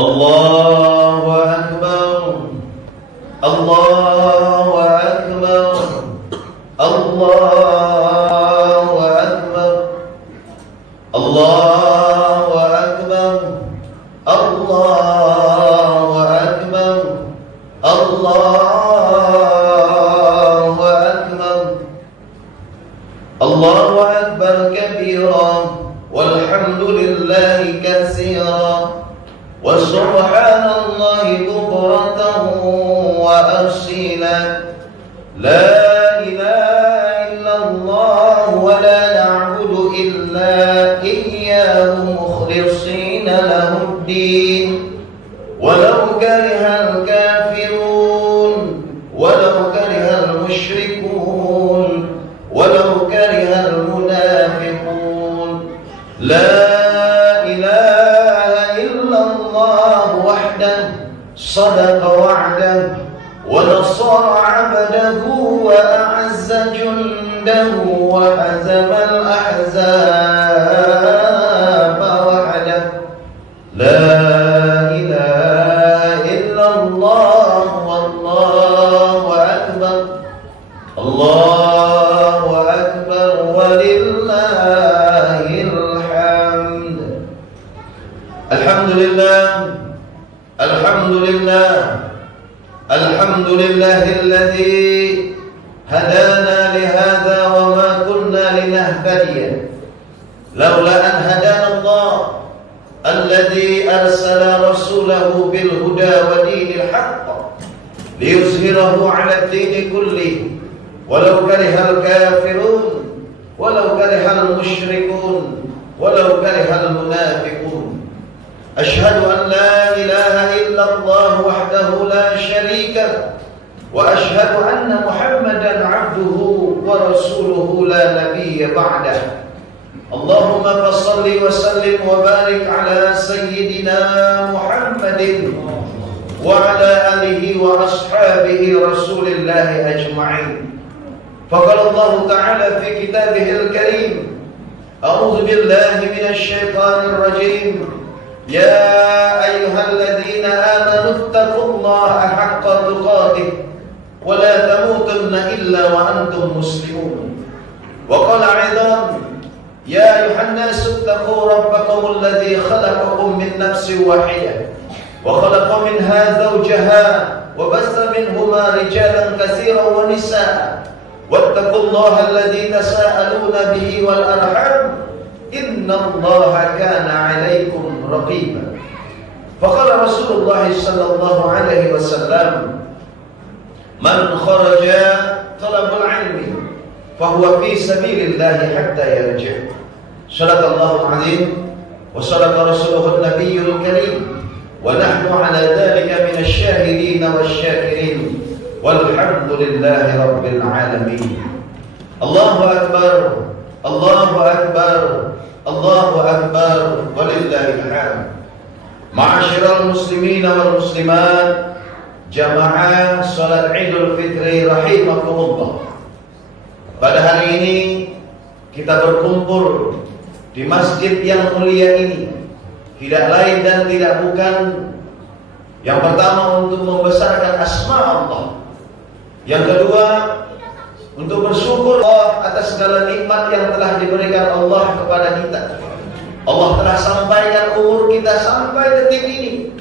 الله أكبر الله أكبر الله أكبر الله أكبر الله أكبر الله أكبر الله أكبر كبيرا والحمد لله كثيرا وسبحان الله بكرة وأصيلا لا إله إلا الله ولا نعبد إلا إياه مخلصين له الدين ولو كره الكافرون ولو كره المشركون ولو كره المنافقون لا صدق وعده ونصر عبده وأعز جنده وهزم الأحزاب وحده لا إله إلا الله والله أكبر الله أكبر ولله الحمد. الحمد لله الحمد لله الحمد لله الذي هدانا لهذا وما كنا لنهتدي لولا أن هدانا الله الذي أرسل رسوله بالهدى ودين الحق ليظهره على الدين كله ولو كره الكافرون ولو كره المشركون ولو كره المنافقون. أشهد أن لا إله إلا الله وحده لا شريك له وأشهد أن محمدا عبده ورسوله لا نبي بعده. اللهم فصل وسلم وبارك على سيدنا محمد وعلى آله وأصحابه رسول الله أجمعين. فقال الله تعالى في كتابه الكريم: أعوذ بالله من الشيطان الرجيم. يا أيها الذين آمنوا اتقوا الله حق تقاته ولا تموتن إلا وأنتم مسلمون. وقال أيضا: يا أيها الناس اتقوا ربكم الذي خلقكم من نفس واحدة وخلق منها زوجها وبث منهما رجالا كثيرا ونساء واتقوا الله الذي تساءلون به والأرحام إن الله كان عليكم رقيبا. فقال رسول الله صلى الله عليه وسلم: من خرج طلب العلم فهو في سبيل الله حتى يرجع. صدق الله العظيم وصدق رسوله النبي الكريم ونحن على ذلك من الشاهدين والشاكرين والحمد لله رب العالمين. الله أكبر الله أكبر الله أكبر ولله الحمد. Ma'asyiral muslimin wal muslimat, jamaah salat Idul Fitri rahimakumullah. Pada hari ini kita berkumpul di masjid yang mulia ini tidak lain dan tidak bukan yang pertama untuk membesarkan asma Allah, yang kedua untuk bersyukur Allah atas segala nikmat yang telah diberikan Allah kepada kita. Allah telah sampaikan umur kita sampai detik ini.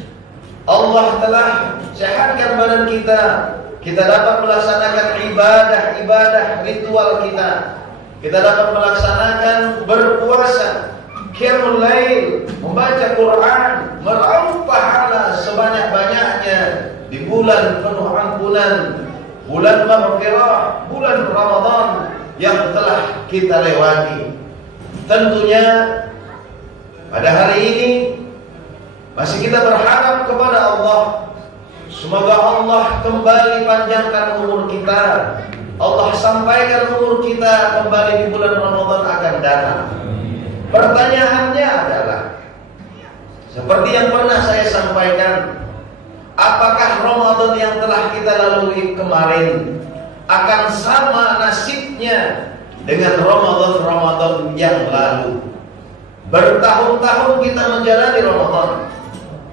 Allah telah sehatkan badan kita. Kita dapat melaksanakan ibadah-ibadah ritual kita. Kita dapat melaksanakan berpuasa, qiyamul lail, membaca Quran, meraup pahala sebanyak-banyaknya di bulan penuh ampunan, bulan maghfirah, bulan Ramadan yang telah kita lewati. Tentunya pada hari ini masih kita berharap kepada Allah, semoga Allah kembali panjangkan umur kita. Allah sampaikan umur kita kembali di bulan Ramadan akan datang. Pertanyaannya adalah, seperti yang pernah saya sampaikan, apakah Ramadan yang telah kita lalui kemarin akan sama nasibnya dengan Ramadan yang lalu? Bertahun-tahun kita menjalani Ramadan.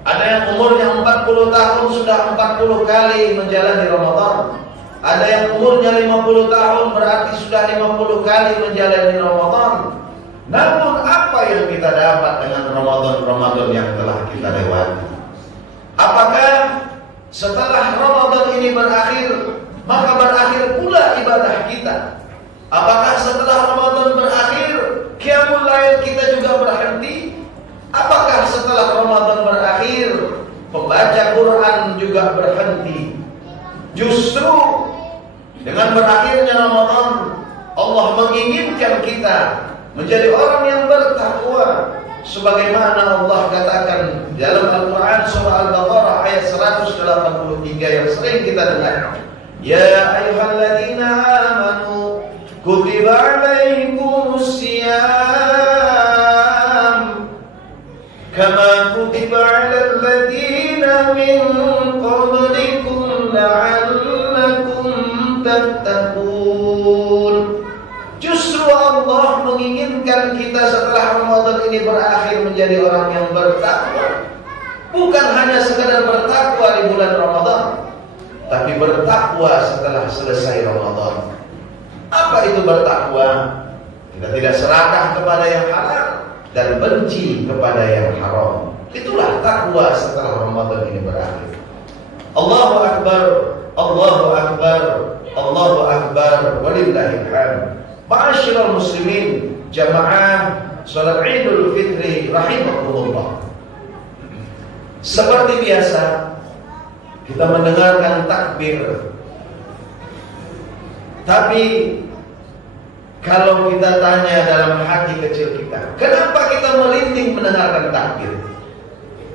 Ada yang umurnya 40 tahun sudah 40 kali menjalani Ramadan. Ada yang umurnya 50 tahun berarti sudah 50 kali menjalani Ramadan. Namun apa yang kita dapat dengan Ramadan yang telah kita lewati? Apakah setelah Ramadan ini berakhir, maka berakhir pula ibadah kita? Apakah setelah Ramadan berakhir, qiyamul lail kita juga berhenti? Apakah setelah Ramadan berakhir, pembaca Quran juga berhenti? Justru dengan berakhirnya Ramadan, Allah menginginkan kita menjadi orang yang bertakwa, sebagaimana Allah katakan dalam Al-Quran surah Al-Baqarah ayat 183 yang sering kita dengar. Ya ayyuhalladzina amanu kutiba alaikumus siyam kama kutiba alal ladzina min qablikum la'allakum tattaqun. Justru Allah menginginkan kita setelah Ramadan ini berakhir menjadi orang yang bertakwa. Bukan hanya sekadar bertakwa di bulan Ramadan, tapi bertakwa setelah selesai Ramadan. Apa itu bertakwa? Kita tidak serakah kepada yang halal dan benci kepada yang haram. Itulah takwa setelah Ramadan ini berakhir. Allahu Akbar, Allahu Akbar, Allahu Akbar, walillahil hamd. Ma'asyiral muslimin, jamaah salat Idul Fitri rahimakumullah. Seperti biasa kita mendengarkan takbir. Tapi kalau kita tanya dalam hati kecil kita, kenapa kita merinding mendengarkan takbir?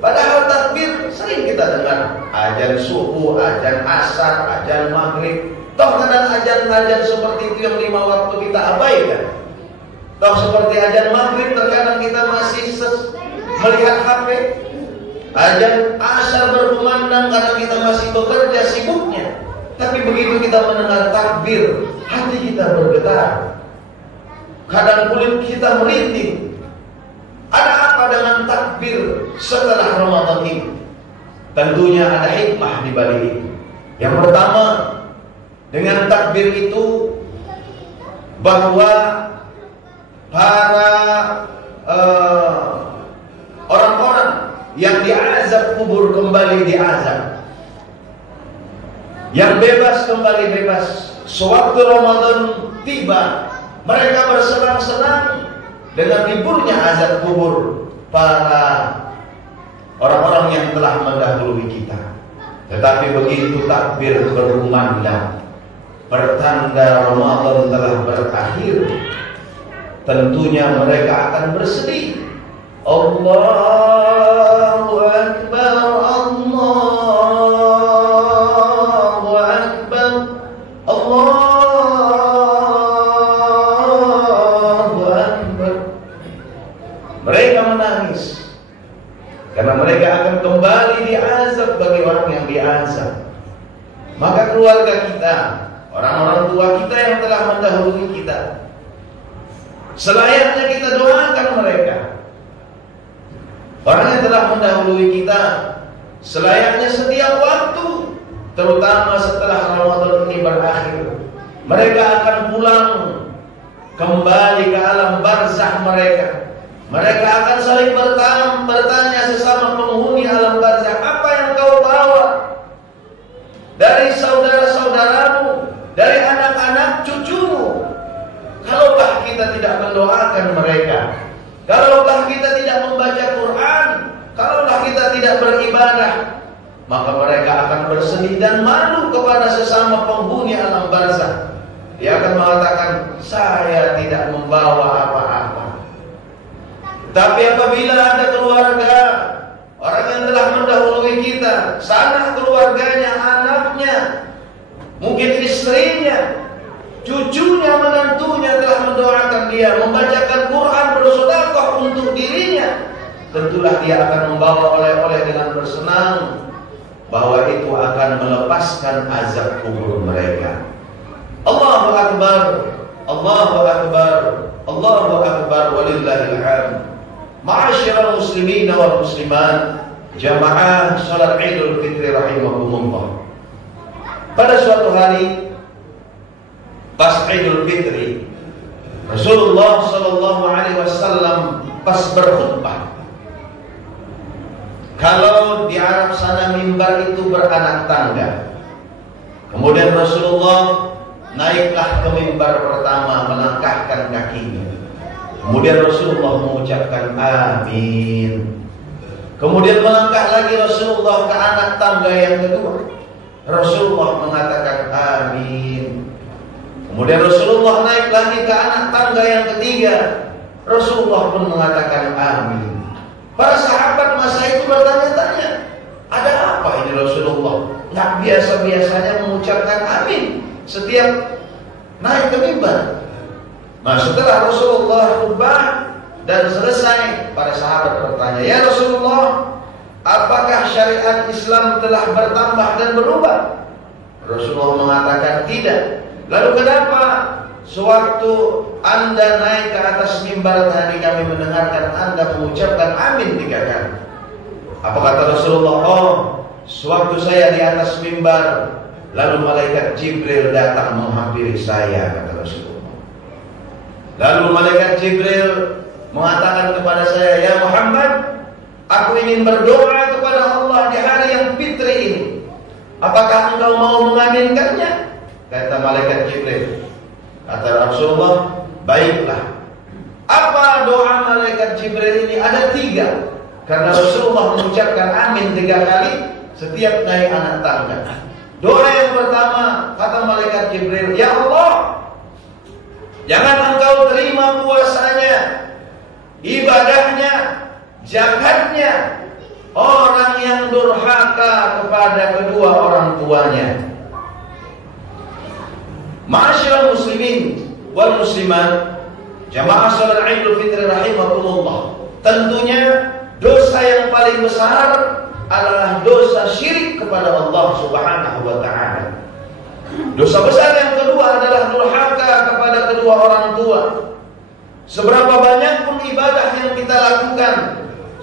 Padahal takbir sering kita dengar, azan subuh, azan asar, azan maghrib. Toh kadang azan-azan seperti itu yang 5 waktu kita abaikan. Toh seperti azan maghrib terkadang kita masih melihat HP. Azan asar berkumandang kadang kita masih bekerja sibuknya. Tapi begitu kita mendengar takbir, hati kita bergetar. Kadang kulit kita merinding. Ada apa dengan takbir setelah Ramadan ini? Tentunya ada hikmah di balik ini. Yang pertama, dengan takbir itu bahwa para orang-orang yang diazab kubur kembali diazab, yang bebas kembali bebas. Sewaktu Ramadan tiba, mereka bersenang-senang dengan liburnya azab kubur para orang-orang yang telah mendahului kita. Tetapi begitu takbir berkumandang, pertanda Ramadan telah berakhir, tentunya mereka akan bersedih. Allahu Akbar, Allahu Akbar, Allahu Akbar. Mereka menangis karena mereka akan kembali diazab bagi orang yang diazab. Maka keluarga kita, orang-orang tua kita yang telah mendahului kita, selayaknya kita doakan mereka. Orang yang telah mendahului kita, selayaknya setiap waktu, terutama setelah Ramadan ini berakhir, mereka akan pulang kembali ke alam barzakh mereka. Mereka akan saling bertanya sesama penghuni alam barzakh, apa yang kau bawa dari saudara-saudaramu, dari anak-anak cucumu? Kalaulah kita tidak mendoakan mereka, kalaulah kita tidak membaca Quran, kalaulah kita tidak beribadah, maka mereka akan bersedih dan malu kepada sesama penghuni alam barzakh. Dia akan mengatakan, saya tidak membawa apa-apa. Tapi apabila ada keluarga, orang yang telah mendahului kita, sanak keluarganya, anaknya, mungkin istrinya, cucunya, menantunya telah mendoakan dia, membacakan Quran, bersedekah untuk dirinya, tentulah dia akan membawa oleh-oleh dengan bersenang, bahwa itu akan melepaskan azab kubur mereka. Allahu Akbar, Allahu Akbar, Allahu Akbar, walillahil hamd. Ma'asyiral muslimin wal muslimat, jamaah salat Idul Fitri rahimahumullah. Pada suatu hari pas Idul Fitri, Rasulullah sallallahu alaihi wasallam pas berkhutbah. Kalau di Arab sana mimbar itu beranak tangga. Kemudian Rasulullah naiklah ke mimbar pertama, melangkahkan kakinya. Kemudian Rasulullah mengucapkan amin. Kemudian melangkah lagi Rasulullah ke anak tangga yang kedua. Rasulullah mengatakan amin. Kemudian Rasulullah naik lagi ke anak tangga yang ketiga. Rasulullah pun mengatakan amin. Para sahabat masa itu bertanya-tanya, ada apa ini Rasulullah? Nggak biasa-biasanya mengucapkan amin setiap naik ke mimbar. Nah, setelah Rasulullah khutbah dan selesai, para sahabat bertanya, ya Rasulullah, apakah syariat Islam telah bertambah dan berubah? Rasulullah mengatakan tidak. Lalu kenapa sewaktu Anda naik ke atas mimbar tadi kami mendengarkan Anda mengucapkan amin 3 kali? Apa kata Rasulullah? Oh, sewaktu saya di atas mimbar, lalu malaikat Jibril datang menghampiri saya, kata Rasulullah. Lalu malaikat Jibril mengatakan kepada saya, ya Muhammad, aku ingin berdoa kepada Allah di hari yang fitri ini. Apakah engkau mau mengaminkannya? Kata malaikat Jibril. Kata Rasulullah, baiklah. Apa doa malaikat Jibril ini? Ada 3. Karena Rasulullah mengucapkan amin 3 kali setiap naik anak tangga. Doa yang pertama, kata malaikat Jibril, ya Allah, jangan engkau terima puasanya, ibadahnya, zakatnya orang yang durhaka kepada kedua orang tuanya. Ma'asyiral muslimin wal muslimat, jamaah salat Idul Fitri rahimakumullah. Tentunya dosa yang paling besar adalah dosa syirik kepada Allah Subhanahu wa taala. Dosa besar yang kedua adalah durhaka kepada kedua orang tua. Seberapa banyak pun ibadah yang kita lakukan,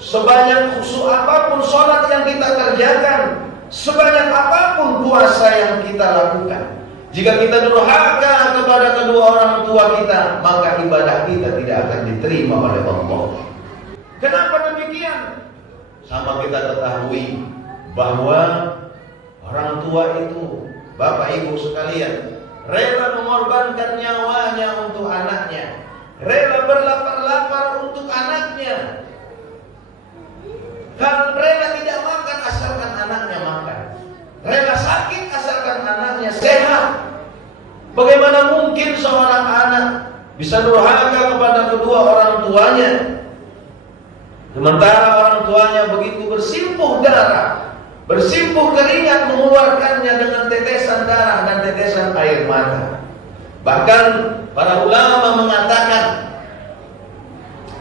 sebanyak khusyuk apapun salat yang kita kerjakan, sebanyak apapun puasa yang kita lakukan, jika kita durhaka kepada kedua orang tua kita, maka ibadah kita tidak akan diterima oleh Allah. Kenapa demikian? Sama kita ketahui bahwa orang tua itu, bapak ibu sekalian, rela mengorbankan nyawanya untuk anaknya, rela berlapar-lapar untuk anaknya, dan rela tidak makan asalkan anaknya makan, rela sakit asalkan anaknya sehat. Bagaimana mungkin seorang anak bisa durhaka kepada kedua orang tuanya, sementara orang tuanya begitu bersimpuh darah, bersimpuh keringat mengeluarkannya dengan tetesan darah dan tetesan air mata. Bahkan para ulama mengatakan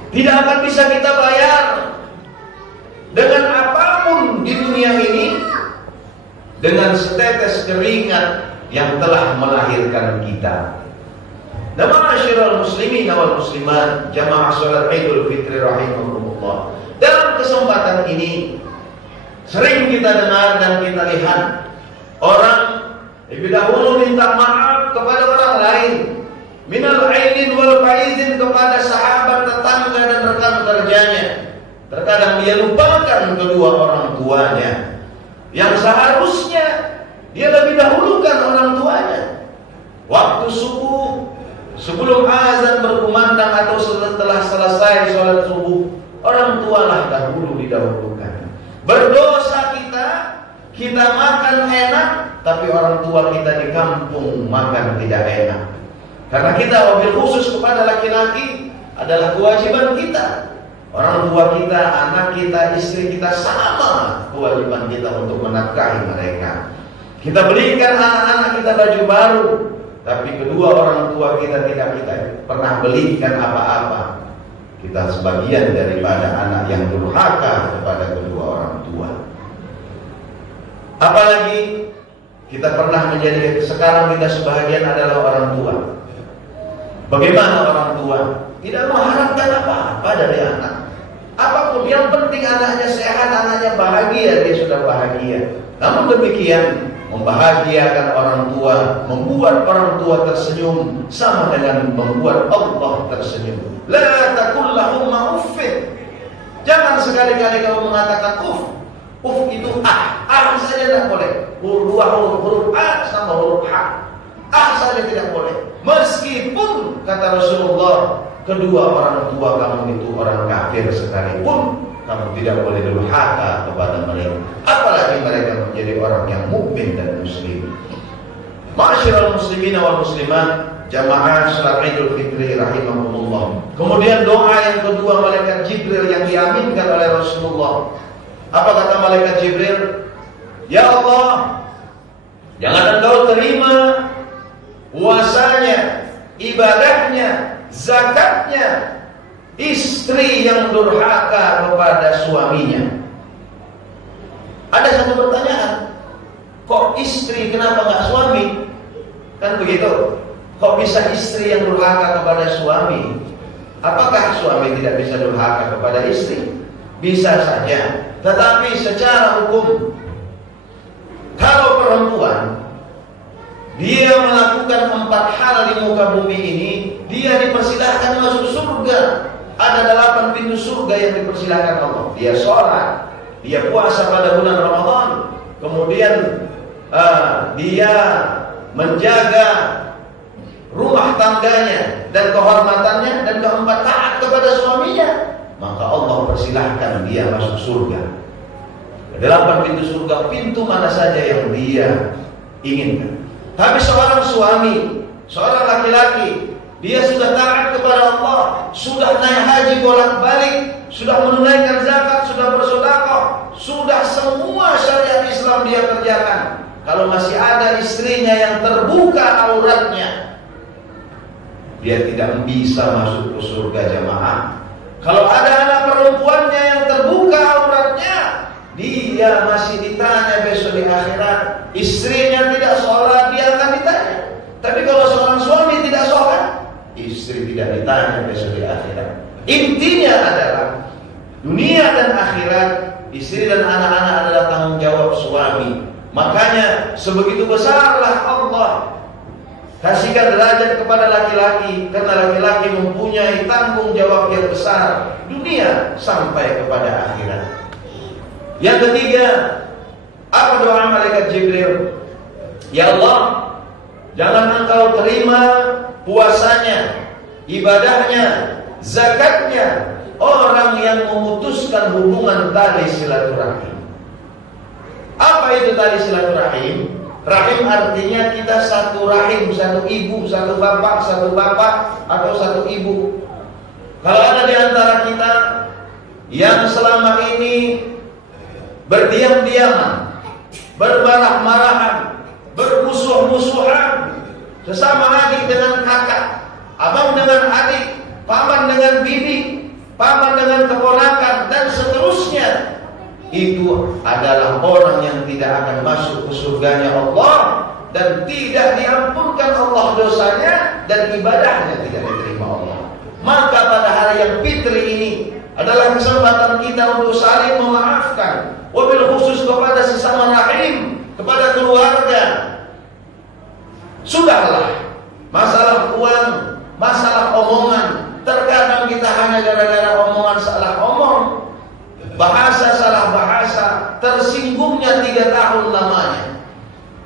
tidak akan bisa kita bayar dengan apapun di dunia ini dengan setetes keringat yang telah melahirkan kita. Ma'asyiral muslimin wal muslimat, jamaah salat Idul Fitri rahimahumullah. Dalam kesempatan ini sering kita dengar dan kita lihat orang lebih dahulu minta maaf kepada orang lain, minal aidin wal faizin, kepada sahabat, tetangga dan rekan kerjanya. Terkadang dia lupakan kedua orang tuanya yang seharusnya dia lebih dahulukan orang tuanya. Waktu subuh, sebelum azan berkumandang atau setelah selesai sholat subuh, orang tualah dahulu didahulukan. Berdosa kita makan enak, tapi orang tua kita di kampung makan tidak enak. Karena kita wabil khusus kepada laki-laki adalah kewajiban kita. Orang tua kita, anak kita, istri kita, sama kewajiban kita untuk menafkahi mereka. Kita belikan anak-anak kita baju baru, tapi kedua orang tua kita tidak kita pernah belikan apa-apa. Kita sebagian daripada anak yang durhaka kepada kedua orang tua. Apalagi kita pernah menjadi, sekarang kita sebagian adalah orang tua. Bagaimana orang tua? Tidak mengharapkan apa-apa dari anak. Apapun yang penting anaknya sehat, anaknya bahagia, dia sudah bahagia. Namun demikian, membahagiakan orang tua, membuat orang tua tersenyum sama dengan membuat Allah tersenyum. La taqul lahumma uffin. Jangan sekali-kali kamu mengatakan uff. Uff itu saja tidak boleh. Huruf A sama huruf H. Saja tidak boleh. Meskipun kata Rasulullah, kedua orang tua kamu itu orang kafir sekalipun, kamu tidak boleh durhaka kepada mereka. Apalagi mereka menjadi orang yang mukmin dan muslim. Ma'asyiral muslimin wal muslimat, jamaah salat Idul Fitri rahimahumullah. Kemudian doa yang kedua malaikat Jibril yang diaminkan oleh Rasulullah. Apa kata malaikat Jibril? Ya Allah, jangan Engkau terima puasanya, ibadahnya, zakatnya istri yang durhaka kepada suaminya. Ada satu pertanyaan, kok istri, kenapa nggak suami? Kan begitu. Kok bisa istri yang durhaka kepada suami? Apakah suami tidak bisa durhaka kepada istri? Bisa saja. Tetapi secara hukum, kalau perempuan dia melakukan 4 hal di muka bumi ini, dia dipersilahkan masuk surga. Ada 8 pintu surga yang dipersilahkan Allah. Dia sholat, dia puasa pada bulan Ramadan, kemudian dia menjaga rumah tangganya dan kehormatannya, dan keempat taat kepada suaminya, maka Allah persilahkan dia masuk surga. 8 pintu surga, pintu mana saja yang dia inginkan. Tapi seorang suami, seorang laki-laki, dia sudah taat kepada Allah, sudah naik haji bolak-balik, sudah menunaikan zakat, sudah bersedekah, sudah semua syariat Islam dia kerjakan. Kalau masih ada istrinya yang terbuka auratnya, dia tidak bisa masuk ke surga, jamaah. Kalau ada anak perempuannya yang terbuka auratnya, dia masih ditanya besok di akhirat. Istrinya tidak sholat, dia akan ditanya. Tapi kalau seorang suami tidak sholat, istri tidak ditanya besok di akhirat. Intinya adalah dunia dan akhirat, istri dan anak-anak adalah tanggung jawab suami. Makanya sebegitu besarlah Allah kasihkan derajat kepada laki-laki, karena laki-laki mempunyai tanggung jawab yang besar dunia sampai kepada akhirat. Yang ketiga, apa doa malaikat Jibril? Ya Allah, jangan Engkau terima puasanya, ibadahnya, zakatnya orang yang memutuskan hubungan tali silaturahim. Apa itu tali silaturahim? Rahim artinya kita satu rahim, satu ibu, satu bapak, atau satu ibu. Kalau ada di antara kita yang selama ini berdiam-diaman, bermarah-marahan, bermusuh-musuhan, sesama adik dengan kakak, abang dengan adik, paman dengan bibi, paman dengan keponakan, dan seterusnya, itu adalah orang yang tidak akan masuk ke surganya Allah, dan tidak diampunkan Allah dosanya, dan ibadahnya tidak diterima Allah. Maka pada hari yang fitri ini adalah kesempatan kita untuk saling memaafkan, wabil khusus kepada sesama rahim, kepada keluarga. Sudahlah masalah uang, masalah omongan. Terkadang kita hanya gara-gara omongan salah omong, bahasa salah bahasa, tersinggungnya 3 tahun lamanya.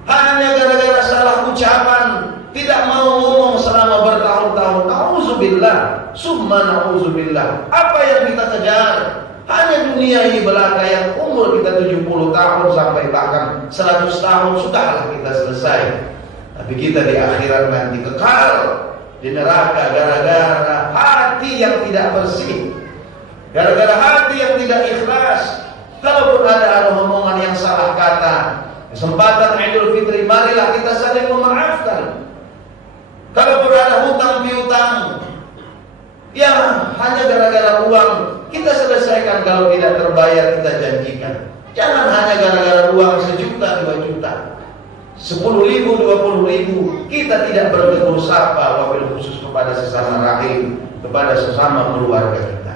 Hanya gara-gara salah ucapan, tidak mau ngomong selama bertahun-tahun. Nauzubillah, summa nauzubillah. Apa yang kita kejar? Hanya dunia ini belaka yang umur kita 70 tahun sampai bahkan 100 tahun, sudahlah kita selesai. Tapi kita di akhirat nanti kekal di neraka gara-gara hati yang tidak bersih, gara-gara hati yang tidak ikhlas. Kalaupun ada omongan yang salah kata, kesempatan Idul Fitri, marilah kita saling memaafkan. Kalaupun ada hutang piutang, ya hanya gara-gara uang, kita selesaikan. Kalau tidak terbayar, kita janjikan. Jangan hanya gara-gara uang 1 juta, 2 juta, 10.000, 20.000, kita tidak bertegur sapa, wabil khusus kepada sesama rahim, kepada sesama keluarga kita.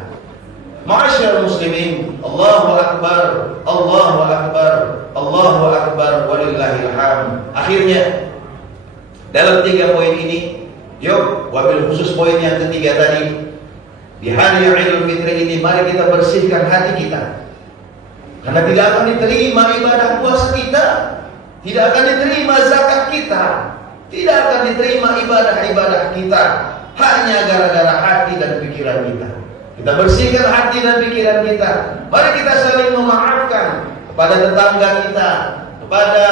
Ma'asyiral muslimin, Allahu akbar, Allahu akbar, Allahu akbar, walillahil hamd. Akhirnya dalam 3 poin ini, yuk, wabil khusus poin yang ketiga tadi, di hari Idul Fitri ini mari kita bersihkan hati kita. Karena tidak akan diterima ibadah puasa kita, tidak akan diterima zakat kita, tidak akan diterima ibadah-ibadah kita hanya gara-gara hati dan pikiran kita. Kita bersihkan hati dan pikiran kita. Mari kita saling memaafkan kepada tetangga kita, kepada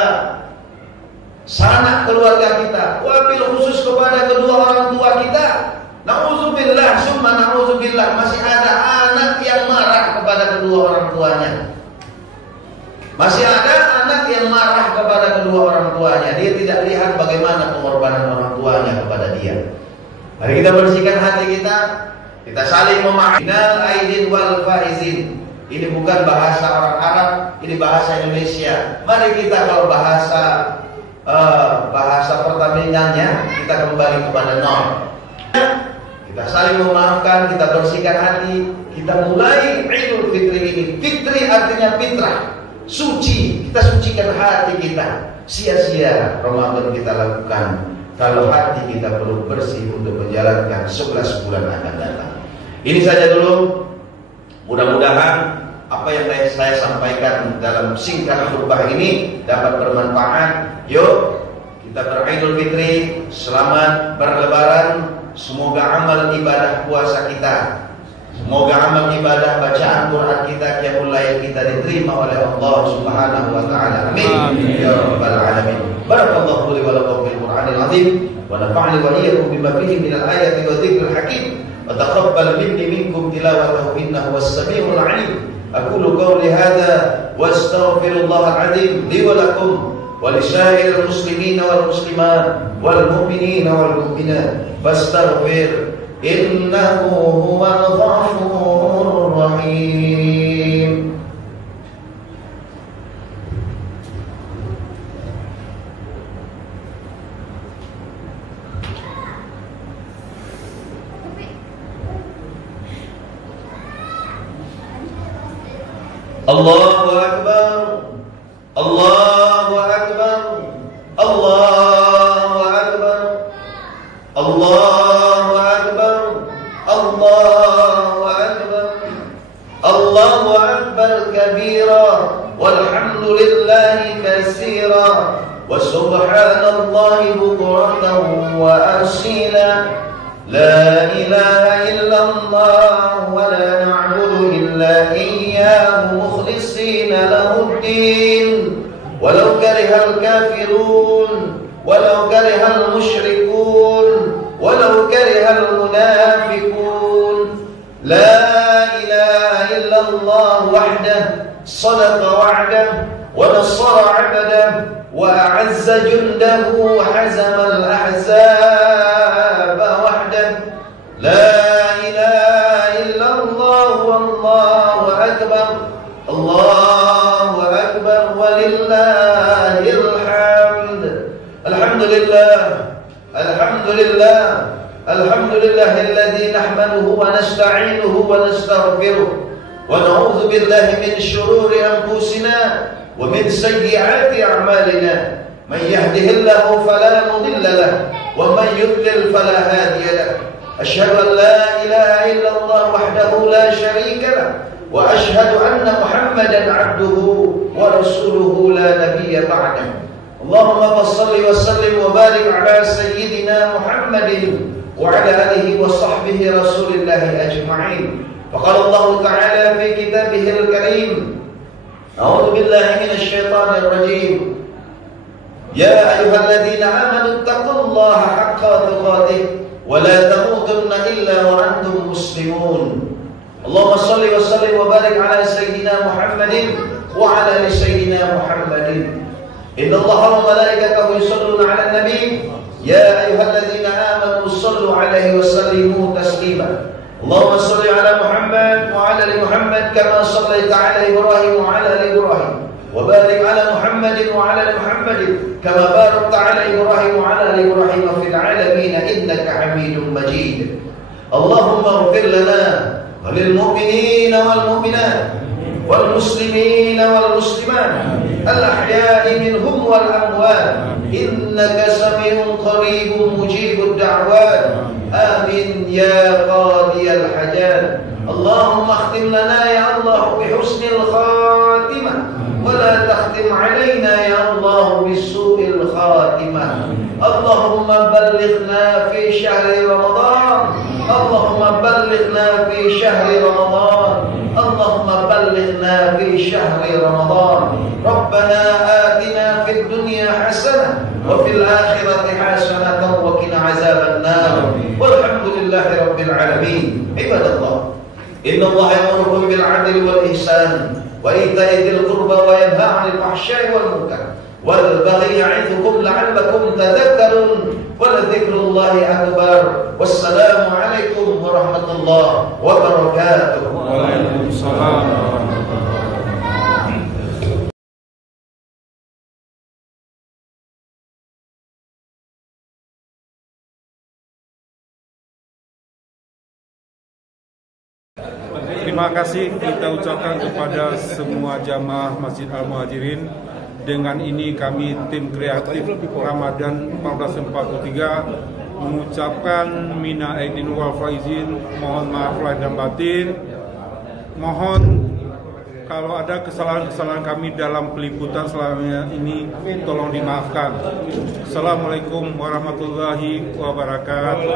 sanak keluarga kita, wabil khusus kepada kedua orang tua kita. Nauzubillah, summa nauzubillah, masih ada anak yang marah kepada kedua orang tuanya. Masih ada anak yang marah kepada kedua orang tuanya. Dia tidak lihat bagaimana pengorbanan orang tuanya kepada dia. Mari kita bersihkan hati kita. Kita saling memaafkan. Minal aidin wal faizin. Ini bukan bahasa orang Arab, ini bahasa Indonesia. Mari kita kalau bahasa pertambangannya kita kembali kepada nol. Kita saling memaafkan, kita bersihkan hati. Kita mulai Idul Fitri ini. Fitri artinya fitrah, suci. Kita sucikan hati kita. Sia-sia Ramadan kita lakukan kalau hati kita perlu bersih untuk menjalankan 11 bulan akan datang. Ini saja dulu. Mudah-mudahan apa yang saya sampaikan dalam singkat khutbah ini dapat bermanfaat. Yuk, kita beridul fitri, selamat berlebaran. Semoga amal ibadah puasa kita, semoga amal ibadah bacaan Quran kita, qiyamul lail kita diterima oleh Allah Subhanahu wa taala. Amin. Ya rabbal alamin. Barakallahu li wa lakum bil Qur'anil azim wa nafa'ani wa iyyakum bima fihi minal ayati wa dzikril hakim. وتقبل مني منكم تلاوته إنه هو السميع العليم. أقول قولي هذا واستغفر الله العظيم لي ولكم ولسائر المسلمين والمسلمات والمؤمنين والمؤمنات فاستغفر إنه هو الغفور الرحيم. Allahu Akbar, Allahu Akbar, Allahu Akbar, Allahu Akbar, Allahu Akbar, Allahu Akbar kabira, walhamdulillahi katsira, wa subhanallahi bukratan wa asila. La ilaha illallah wa la na'budu illa iyyahu mukhlishina lahuddin walau karihal kafirun walau karihal musyrikun walau karihal munafiqun. La ilaha illallah wahdah sadaqa wa'dah wa nasara 'abdah wa a'azza jundahu wa hazama al-ahzab wahdah. La ilaha illallah wallahu akbar, Allahu akbar walillahil hamd. Alhamdulillah, alhamdulillah, alhamdulillahilladzi nahmaduhu wa nasta'inuhu wa nastaghfiruh wa na'udzu billahi min shururi anfusina wa min sayyiati a'malina. Man yahdihillahu fala mudilla lahu wa man yudlil fala hadiya lahu. Asyhadu an la ilaha illallah wahdahu la syarika lahu wa asyhadu anna Muhammadan 'abduhu wa rasuluhu la nabiyya ba'dahu. Allahumma shalli wa sallim wa barik ala sayyidina Muhammadin wa ala alihi wa sahbihi rasulillahi ajma'in. Faqala Allah ta'ala fi kitabihil karim, a'udzu billahi minasy syaithanir rajim. Ya ayyuhalladzina amanu taqullaha haqqa tuqatih wa la tamutunna illa wa antum muslimun. Allahumma shalli wa sallim wa barik ala sayyidina Muhammadin wa ala ali sayyidina Muhammadin. Inna Allaha wa malaikatahu yusholluna 'alan nabi ya ayyuhalladzina amanu shallu 'alaihi wa sallimu taslima. Allahumma shalli ala Muhammad wa ala ali Muhammad kama shallaita ala Ibrahim wa ala ali Ibrahim wa barik ala Muhammadin wa ala ali Muhammadin kama barakta ala Ibrahim wa ala ali Ibrahim fil alamin innaka Hamidum Majid. Allahumma ighfir lana وللمؤمنين والمؤمنات والمسلمين والمسلمات الأحياء منهم والأموات إنك سميع قريب مجيب الدعوات آمين يا قاضي الحاجات. اللهم اختم لنا يا الله بحسن الخاتمة ولا تختم علينا يا الله بسوء الخاتمة. اللهم بلغنا في شهر رمضان، اللهم بلغنا في شهر رمضان، اللهم بلغنا في شهر رمضان. ربنا آتنا في الدنيا حسنة وفي الآخرة حسنة وقنا عذاب النار والحمد لله رب العالمين. عباد الله، إن الله يأمركم بالعدل والإحسان وإيتاء ذي القربى وينهى عن الفحشاء والمنكر والبغي يعظكم لعلكم تذكرون ولذكر الله أكبر. والسلام عليكم ورحمة الله وبركاته. وعليكم السلام. Terima kasih kita ucapkan kepada semua jamaah Masjid Al-Muhajirin. Dengan ini kami tim kreatif Ramadan 1443 mengucapkan mina aidin wal faizin, mohon maaf lahir dan batin. Mohon kalau ada kesalahan-kesalahan kami dalam peliputan selama ini tolong dimaafkan. Assalamualaikum warahmatullahi wabarakatuh.